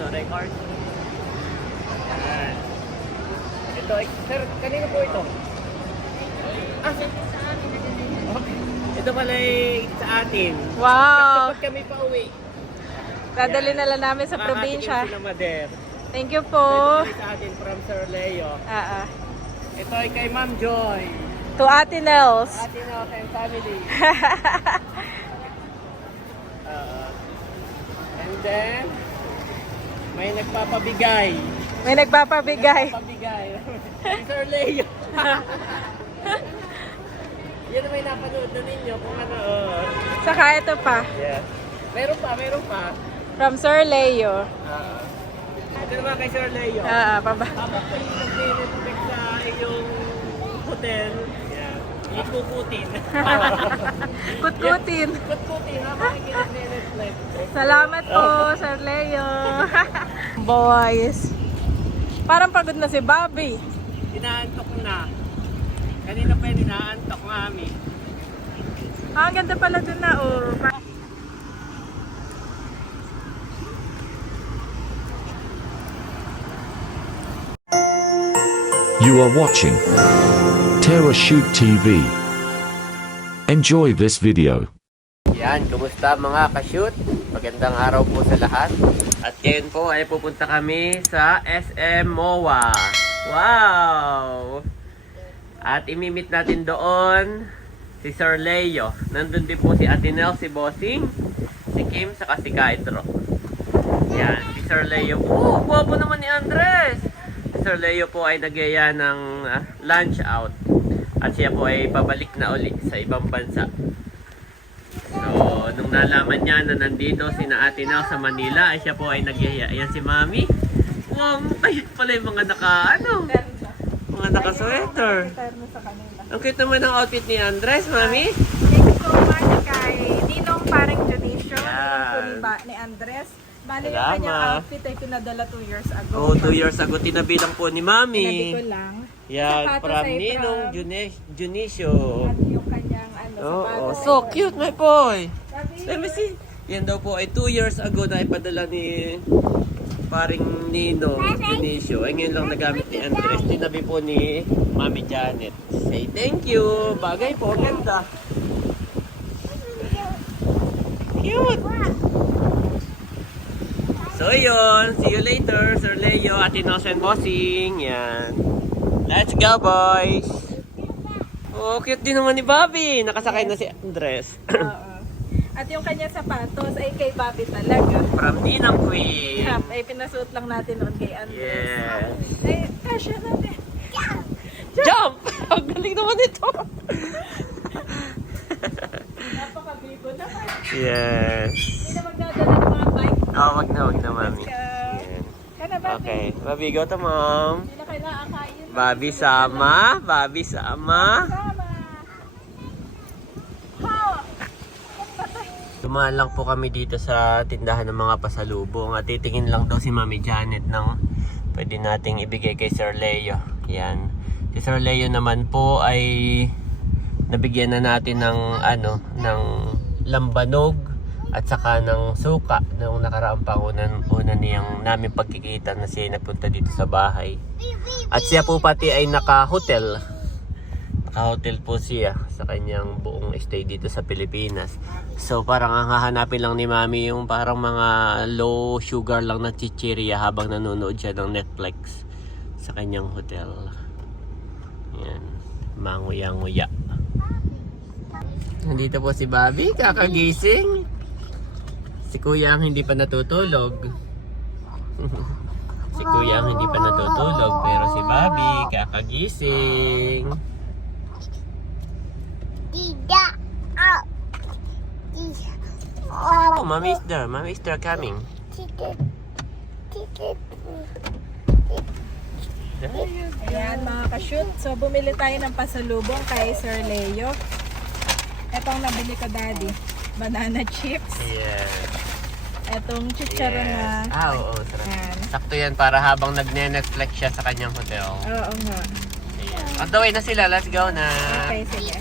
ano, record. Ayan. Ito, sir, kanino po ito? Ah, okay. Ito pala ay sa atin. Wow! Kapag kami pa uwi. Dadali na lang namin sa probinsya. Sila Mader. Thank you So, po. ito sa atin from Sir Leo. Ito ay kay Ma'am Joy. To Ate Nels. Atin and family. And then, may nagpapabigay. May nagpapabigay. Nagpapabigay. Si Sir Leo. Yan na may napanood na ninyo kung ano. Saka ito pa. Yeah. Meron pa. From Sir Leo. Ito naman kay Sir Leo. Paba. Habang kayo nag-Netflix sa iyong hotel, ikukutin. Kutkutin. Kutkutin habang kayo nag-Netflix. Salamat po, Sir Leo. Boys. Parang pagod na si Bobby. Inaantok na. Kanina pa yun inaantok, mami. Ang ganda pala dun na, oh. You are watching Terra Shoot TV. Enjoy this video. Yan, kumusta mga ka-shoot? Magandang araw po sa lahat. At ngayon po ay pupunta kami sa SM MOA. Wow! At imimit natin doon si Sir Leo. Nandun din po si Ate Nel, si Bossing, si Kim, saka si Kaitro. Yan, si Sir Leo. Oh, guwapo naman ni Andres! Si Sir Leo po ay nagyaya ng lunch out. At siya po ay pabalik na uli sa ibang bansa. So, nung nalaman niya na nandito si na Ate Nel sa Manila, ay siya po ay nagyaya. Ayan si Mami. Wow, ayun pala yung mga mga naka-sweater. Ang cute naman ang outfit ni Andres, Mami. Thank you so much kay Ninong Parang Junicio. Yan. Ni Andres. Bali yung Salamat. kanyang outfit ay pinadala 2 years ago. Oh, 2 years ago, tinabilang po ni Mami. Sinabi ko lang. Yan, Sapatos from ay Ninong Junicio. At yung kanyang Oh, sapatos so ay- cute, my boy. Sabi- Let me see. Yan daw po ay 2 years ago na ipadala ni paring Nino Junicio. Ay ngayon lang nagamit ni Andres. Tinabi po ni Mami Janet. Say thank you. Bagay po, ganda. Cute. So yun, see you later, Sir Leo, Ate Nosen Bossing. Yan. Let's go, boys. Oh, cute din naman ni Bobby. Nakasakay na si Andres. Oo. At yung kanyang sapatos ay kay Bobby talaga. From Ninang Queen. Ay pinasuot lang natin noon kay Andres. Yes. Ay, kasya natin. Jump! Ang galing naman ito. Napakabibo naman. Yes. Hindi na magdadala ng mga bike. Oh, wag na, mami. Let's go. Yan. Kana Bobby. Okay. Bobby, go to mom. Hindi na kayo nakakain. Bobby sama. Bobby sama. Sama. How? Dumaan lang po kami dito sa tindahan ng mga pasalubong at titingin lang daw si Mami Janet ng pwede nating ibigay kay Sir Leo. Yan. Si Sir Leo naman po ay nabigyan na natin ng ng lambanog at saka ng suka nung nakaraang una niyang namin pagkikita na siya napunta dito sa bahay. At siya po pati ay naka-hotel. Naka-hotel po siya sa kanyang buong stay dito sa Pilipinas. So parang ang hahanapin lang ni Mami yung parang mga low sugar lang na chichirya habang nanonood siya ng Netflix sa kanyang hotel. Yan. Manguya-nguya. Nandito po si Bobby, kakagising. Si Kuya ang hindi pa natutulog. Si Kuya ang hindi pa natutulog, pero si Bobby kakagising. Oh, Mommy's there. Mommy's there coming. Ayan mga ka-shoot. So bumili tayo ng pasalubong kay Sir Leo. Etong nabili ko daddy. Banana chips. Yeah. Etong chicharon na. Ah, oo, sarap. Ayan. Sakto yan para habang nagne-Netflix siya sa kanyang hotel. Oo nga. On the way na sila. Let's go na. Okay, sige.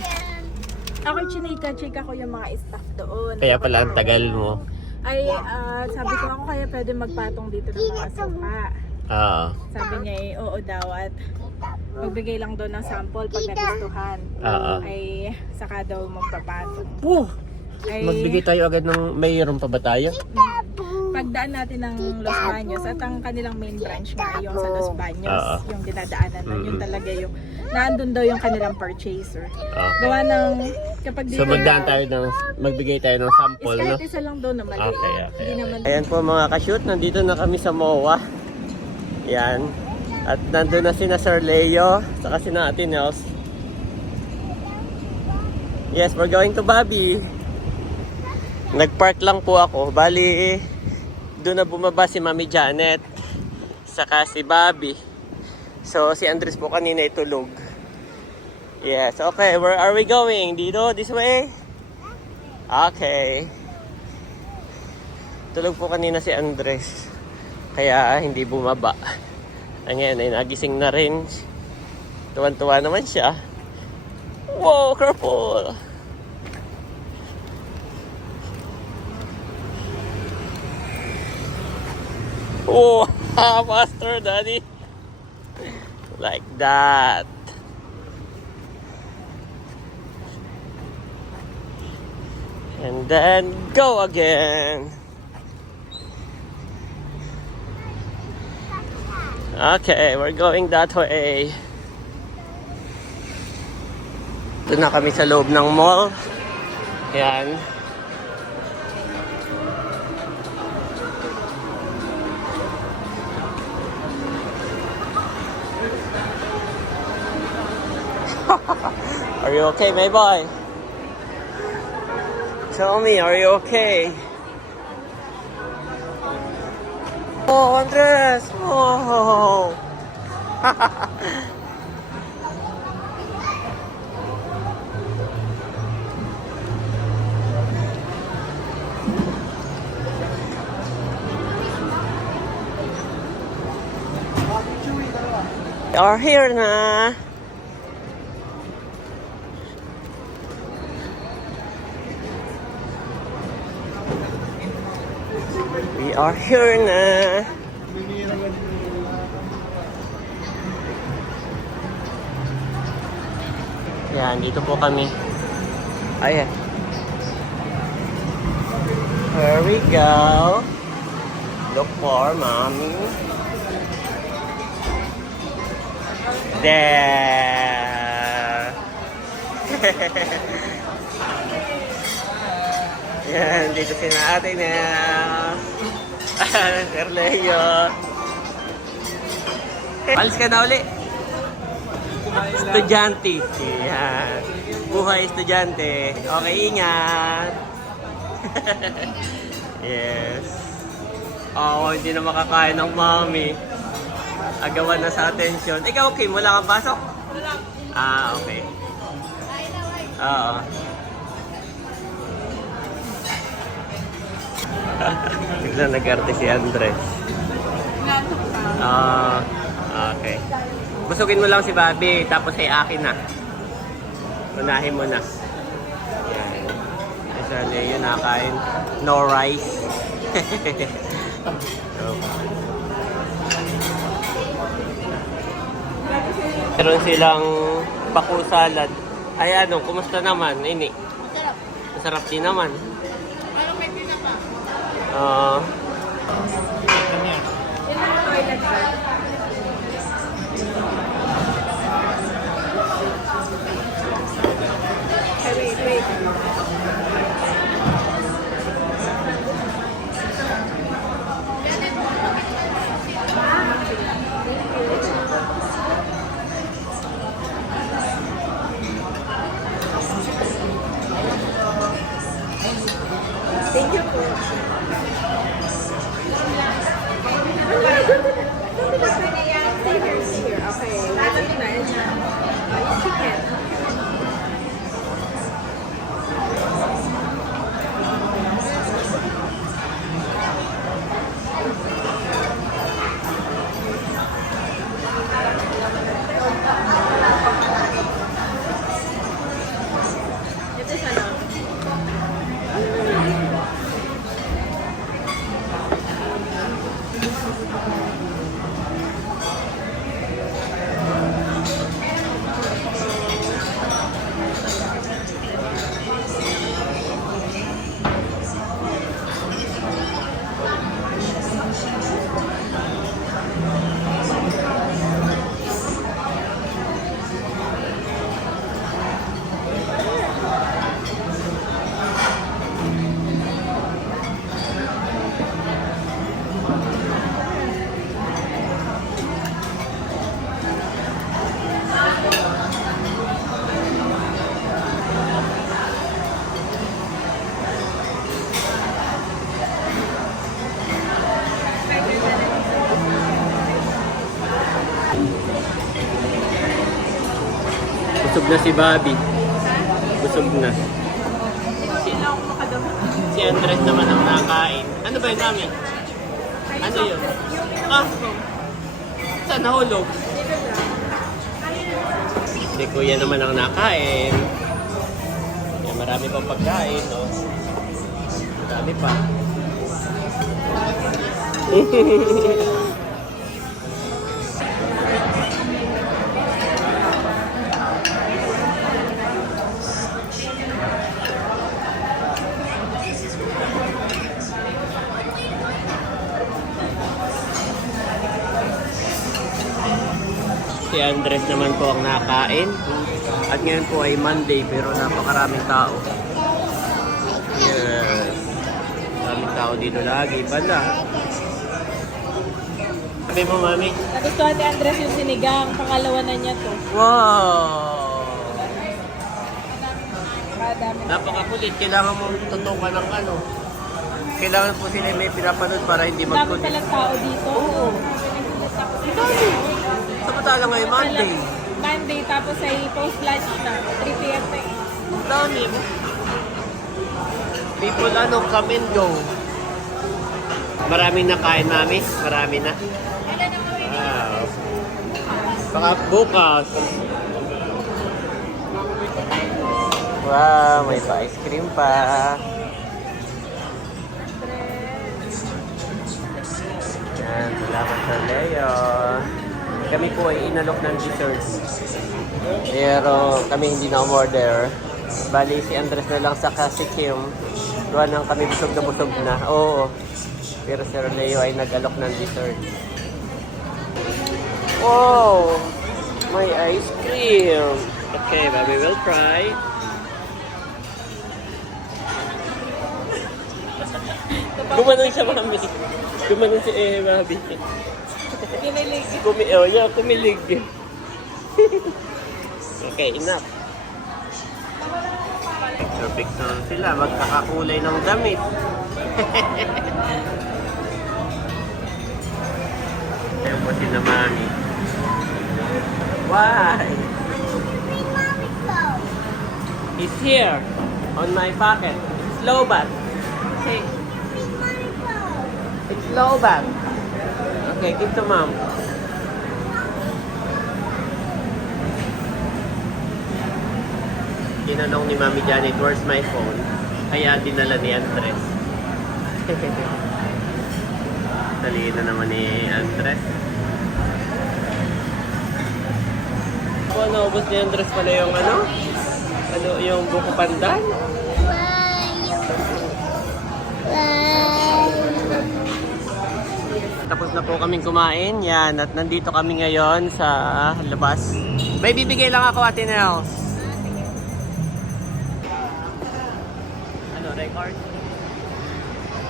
Ako chinika ko yung mga staff doon. Kaya pala ang tagal mo. Ay, sabi ko ako kaya pwede magpatong dito ng mga sofa. Oo. Sabi niya oo daw at magbigay lang daw ng sample pag nagustuhan. Oo. Ay, saka daw magpapatong. Ay, Magbigay tayo agad ng mayroon pa ba tayo? pagdaan natin ng Los Baños at ang kanilang main branch nga yung sa Los Baños, Oo. yung dinadaanan na yun talaga yung naandun daw yung kanilang purchaser. Okay. Gawa ng kapag So magdaan tayo ng, magbigay tayo ng sample, no? kahit isa lang daw na mali. Okay. Hindi naman. Ayan po mga ka-shoot, nandito na kami sa MOA. Yan. At nandun na sina Sir Leo, saka sina Ate Nels. Yes, we're going to Bobby. Nagpark lang po ako. Bali, doon na bumaba si Mami Janet, saka si Bobby. So, si Andres po kanina itulog. Yes, okay. Where are we going? Dito? This way? Okay. Tulog po kanina si Andres. Kaya hindi bumaba. Ngayon ay nagising na rin. Tuwan-tuwa naman siya. Wow, careful! Oh, faster, Daddy. Like that. And then go again. Okay, we're going that way. Doon na kami sa loob ng mall. Yan. Are you okay, my boy? Tell me, are you okay? Oh, Andres! Oh! We are here na. We are here na. Yan, dito po kami. Ayan. Here we go. Look for mommy. There. Yan, dito si na ate na. Sir Leo. Alis ka na uli. Estudyante. Yan. Buhay estudyante. Okay, ingat. Yes. Oo, hindi na makakain ng mommy. Agawan na sa attention. Ikaw okay? Wala kang pasok? Wala. Ah, okay. Oo. Bigla nag-arte si Andres. Ah, okay. Busugin mo lang si Bobby, tapos ay akin na. Unahin mo na. Yan. Isa Leo nakain. No rice. Meron silang paku salad. Ay ano, kumusta naman? Ini. Masarap. Masarap din naman. Parang may pinapa. Yan ang toilet ba? Ay, wait. Thank you po. Busog na si Bobby. Busog na. Sino ako makadamot? Si Andres naman ang nakain. Ano ba yun, Mami? Ano yun? Ah! Saan nahulog? Si Kuya naman ang nakain. Kaya marami pang pagkain, no? Marami pa. Si Andres naman po ang nakain. At ngayon po ay Monday pero napakaraming tao. Yes. Maraming tao dito lagi pala. Sabi mo, Mami? Nagustuhan ni Andres yung sinigang. Pangalawa na niya to. Wow! Madami. Napakakulit. Kailangan mo tutukan ng ano. Kailangan po sila may pinapanood para hindi Ang dami magkulit. palang tao dito. Oo. Samantala ngayon Monday. Monday, tapos ay post-lunch na. 3 p.m. na eh. Ang dami. People ano, come and go. Maraming nakain, Mami. Marami na. Wow. Baka bukas. Wow, may pa-ice cream pa. Yan, salamat sa Leo. Kami po ay inalok ng desserts. Pero kami hindi na umorder. Bali si Andres na lang sa si Kim. Gawa nang kami busog na. Oo. Pero si Leo ay nag-alok ng dessert. Oh! May ice cream. Okay, Bobby will try. Gumanon siya, Mami. Gumanon si Bobby. Kinilig. Kumilig. Okay, enough. Perfect na sila. Magkakakulay ng damit. Ayan po sila, Mami. Why? It's here. On my pocket. It's Lobat. Say. It's Lobat. Okay, give to Mom. Tinanong ni Mami Janet, where's my phone? Kaya dinala ni Andres. Taliin na naman ni Andres. Naubos ni Andres pala yung yung buko pandan. Tapos na po kaming kumain. Yan, at nandito kami ngayon sa labas. May bibigay lang ako, Ate Nels. Ano, record?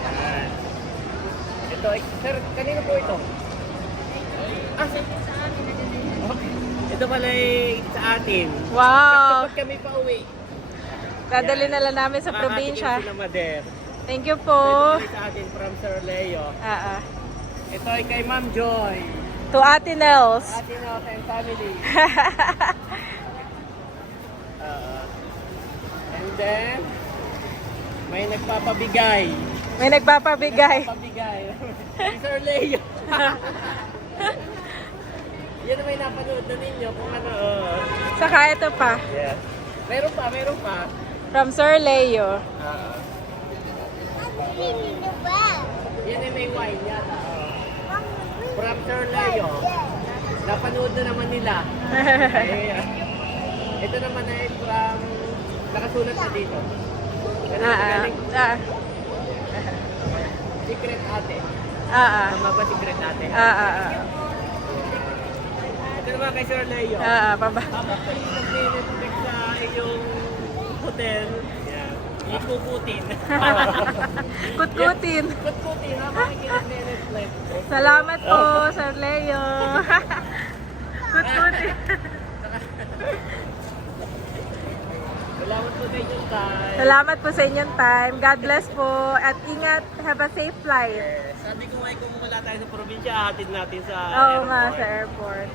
Yan. Ito, sir, kanino po ito? Okay. Ito pala ay sa atin. Wow! Kapag kami pa uwi. Dadali na lang namin sa probinsya. Sila Mader. Thank you po. Ito sa atin from Sir Leo. Ito ay kay Ma'am Joy. To Ate Nels. Ate Nels and family. And then, may nagpapabigay. May nagpapabigay. Nagpapabigay. Si Sir Leo. Yan na may napanood na ninyo kung ano. Saka ito pa. Yes. Meron pa. From Sir Leo. Yan ay may wine yata. From Sir Leo. Napanood na naman nila. Ito naman ay from nakasulat na dito. Secret ate. Tama ba secret ate? Ito naman kay Sir Leo. Paba. Habang kayo nag-Netflix sa iyong hotel, ikukutin. Kutkutin. Kutkutin habang kayo nag-Netflix. Salamat po, Sir Leo. Kutkutin. Salamat po sa inyong time. Salamat po sa inyong time. God bless po. At ingat. Have a safe flight. Sabi ko nga kung wala tayo sa probinsya, hatid natin sa Oo nga, airport. sa airport.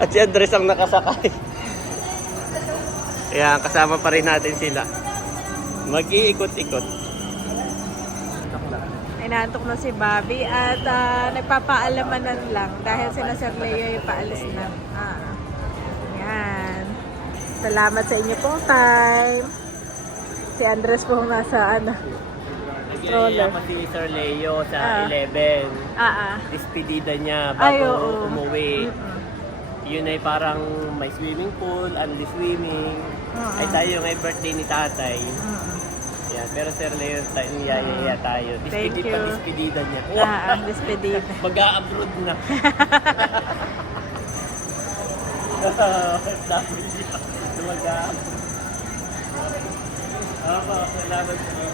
At si Andres ang nakasakay. Kaya kasama pa rin natin sila. Mag-iikot-ikot. Inaantok na si Bobby at nagpapaalamanan lang dahil sila Sir Leo ay paalis na. Yan. Salamat sa inyo pong time. Si Andres po nasa Nag-iiyak pa si Sir Leo sa 11. Despedida niya bago umuwi. Yun ay parang may swimming pool, only swimming. Ay tayo may birthday ni tatay. Yeah, pero Sir Leo, niyayaya tayo. Despedida niya. Despedida. Mag-a-abroad na. Mag-a-abroad. Salamat sa mga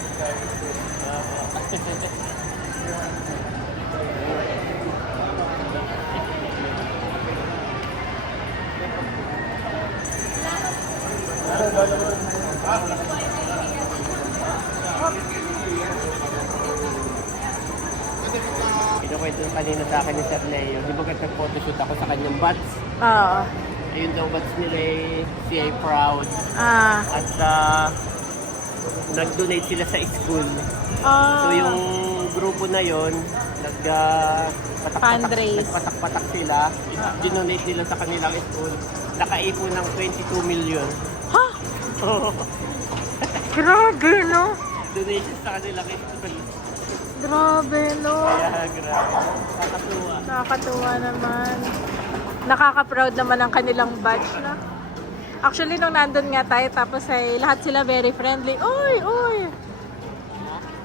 Kinukwento kanina sa akin ni Sir Leo. Di ba kasi photoshoot ako sa kanyang bats? Oo. Ayun daw bats nila siya ay proud. At nag-donate sila sa school. So yung grupo na yon nagpatak-patak sila. Dinonate nila sa kanilang school. Nakaipon ng 22 million. Ha? Grabe, no? Donation sa kanilang school. Grabe, no? Kaya grabe. Nakakatuwa. Nakakatuwa naman. Nakaka-proud naman ang kanilang batch, no? Actually, nung nandun nga tayo, tapos ay lahat sila very friendly. Uy!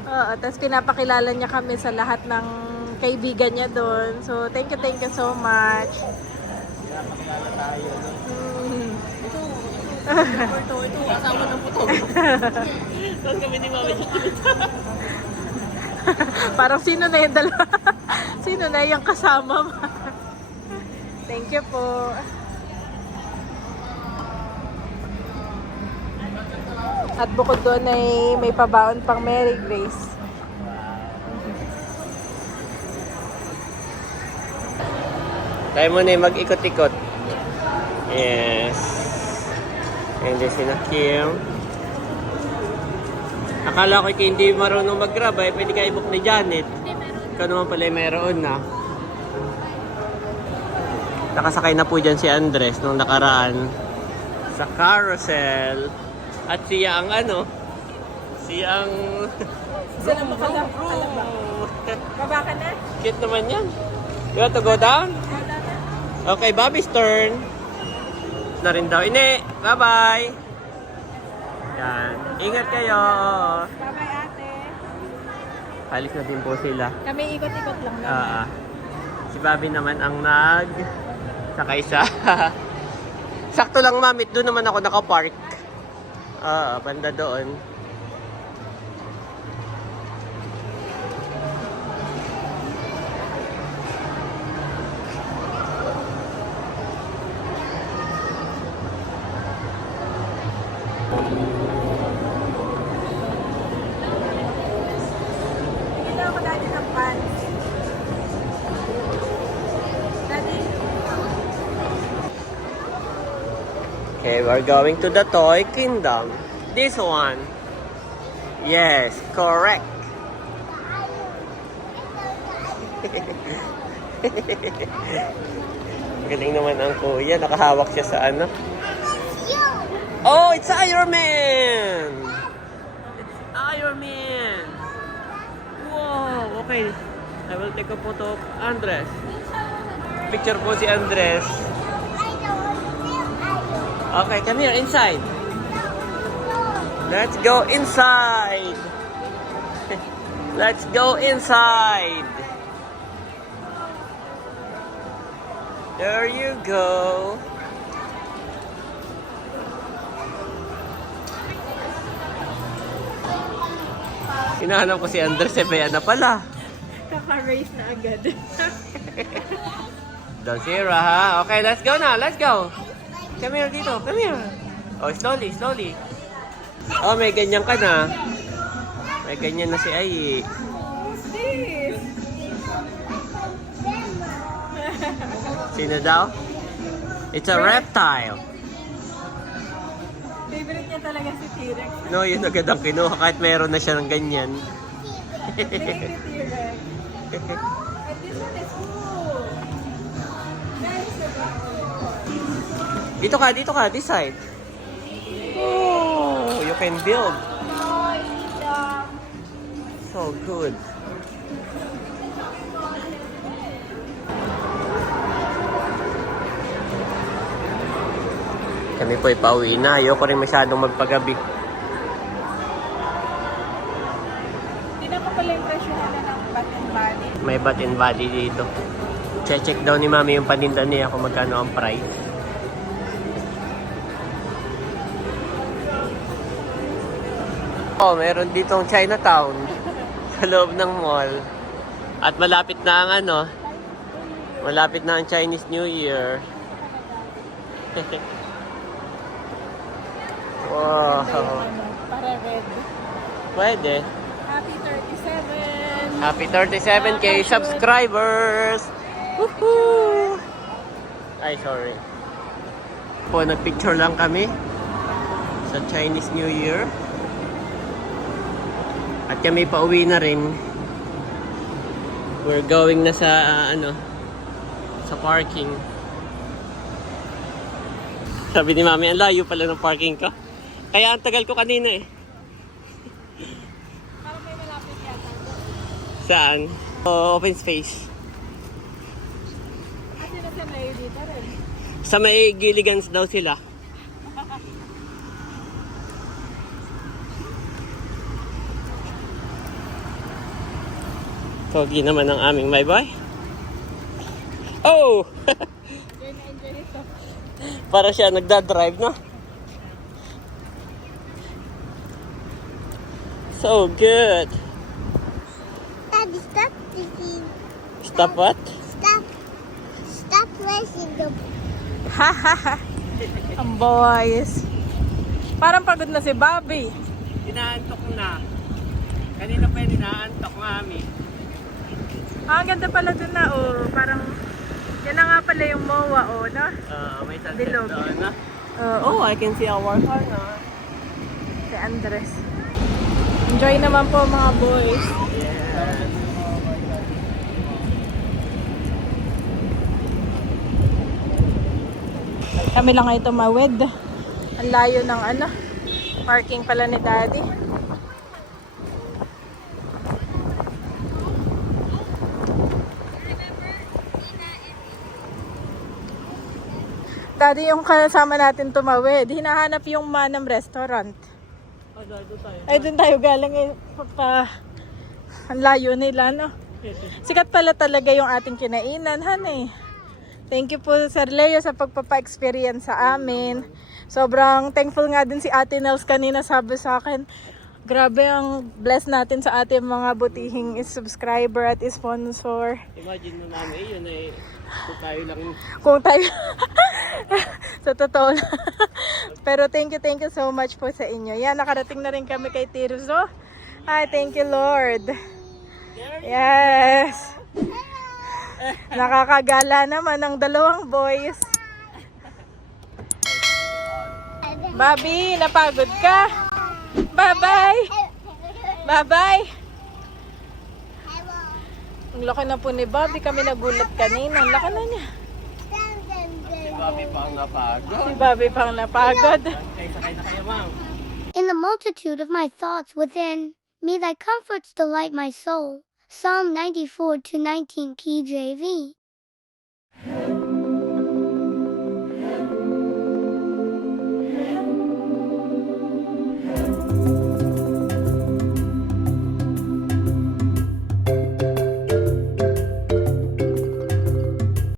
Oo, tapos pinapakilala niya kami sa lahat ng kaibigan niya doon. So, thank you so much. Pinapakilala tayo. Ito, asawa ng putong. Tapos kami ni Mama Parang sino na yung dalawa? Sino na yung kasama mo? Thank you po. At bukod doon ay may pabaon pang Mary Grace. Tayo muna yung mag-ikot-ikot. Yes. And then sina Kim. Akala ko hindi marunong mag-grab ay pwede ka i-book ni Janet. Ikaw naman pala meron na. Nakasakay na po dyan si Andres nung nakaraan sa carousel. At siya ang siya ang... Sila mo ka lang. Baba ka na? Cute naman yan. You want to go down? Okay, Bobby's turn. Na rin daw. Ine, bye-bye. Yan. Ingat kayo. Bye-bye, ate. Halis na din po sila. Kami ikot-ikot lang naman. Si Bobby naman ang sakay sa... Sakto lang, mamit. Doon naman ako nakapark. Banda doon. Hindi ako dati ng pants. Daddy? Okay, we're going to the Toy Kingdom. This one. Yes, correct. Galing naman ang kuya. Nakahawak siya sa ano. Oh, it's Iron Man! It's Iron Man! Wow, okay. I will take a photo of Andres. Picture po si Andres. Okay, come here, inside. Let's go inside. Let's go inside. There you go. Hinahanap ko si Andres, Sebea na pala. Kaka-race na agad. Dulcera, ha? Okay, let's go na. Let's go. Come here dito. Come here. Oh, slowly, slowly. Oh, may ganyan ka na. May ganyan na si Ai. Sino daw? It's a reptile. Favorite niya talaga si T-Rex. No, yun agad ang kinuha kahit meron na siya ng ganyan. Baby T-Rex. And this one is cool. Nice. Dito ka, this side. Oh, you can build. So good. Kami po ipauwi na. Ayoko rin masyadong magpagabi. Tingnan ko pala yung presyo nila ng Bath and Body. May Bath and Body dito. Check daw ni Mami yung paninda niya kung magkano ang price. Oh, meron ditong Chinatown sa loob ng mall. At malapit na ang malapit na ang Chinese New Year. Wow. Para red. Pwede. Happy 37. Happy 37K subscribers! Woohoo! Ay, sorry. Po, nagpicture lang kami sa Chinese New Year. At kami pauwi na rin. We're going na sa, sa parking. Sabi ni Mami, ang layo pala ng parking ko. Kaya ang tagal ko kanina eh. Parang may malapit yata. Saan? Oh, open space. Kasi nasa layo dito rin. Sa may Gilligans daw sila. Pogi naman ang aming my boy. Oh! Enjoy na enjoy ito. Para siya nagdadrive, no? So good. Daddy, stop thinking. Stop what? Stop racing the. Ang boys. Parang pagod na si Bobby. Inaantok na. Kanina pa yun, inaantok Mami. Ah, ang ganda pala dun na, oh. Parang, yan na nga pala yung MOA, oh, no? May sunset Bilog. doon, no? Oo. Oh, I can see our car na. Si Andres. Enjoy naman po mga boys. Yeah. Kami lang ay tumawid. Ang layo ng parking pala ni Daddy. Daddy, yung kasama natin tumawid, hinahanap yung Manam Restaurant. Ay, doon tayo galing eh. Ang layo nila, no? Sikat pala talaga yung ating kinainan, honey. Thank you po, Sir Leo, sa pagpapa-experience sa amin. Sobrang thankful nga din si Ate Nels kanina, sabi sa akin, grabe ang bless natin sa ating mga butihing subscriber at sponsor. Imagine mo namin, yun ay kung tayo lang. Kung tayo, sa totoo lang. Pero thank you so much po sa inyo. Yan, nakarating na rin kami kay Tirzo. Ay, thank you, Lord. Yes. Nakakagala naman ang dalawang boys. Bobby, napagod ka? Bye-bye. Bye-bye. Ang laki na po ni Bobby. Kami nagulat kanina. Ang laki na niya. Si Bobby pa ang napagod. Si Bobby pang napagod. Ay, sakay na kayo, ma'am. In the multitude of my thoughts within me, thy comforts delight my soul. Psalm 94 to 19 KJV.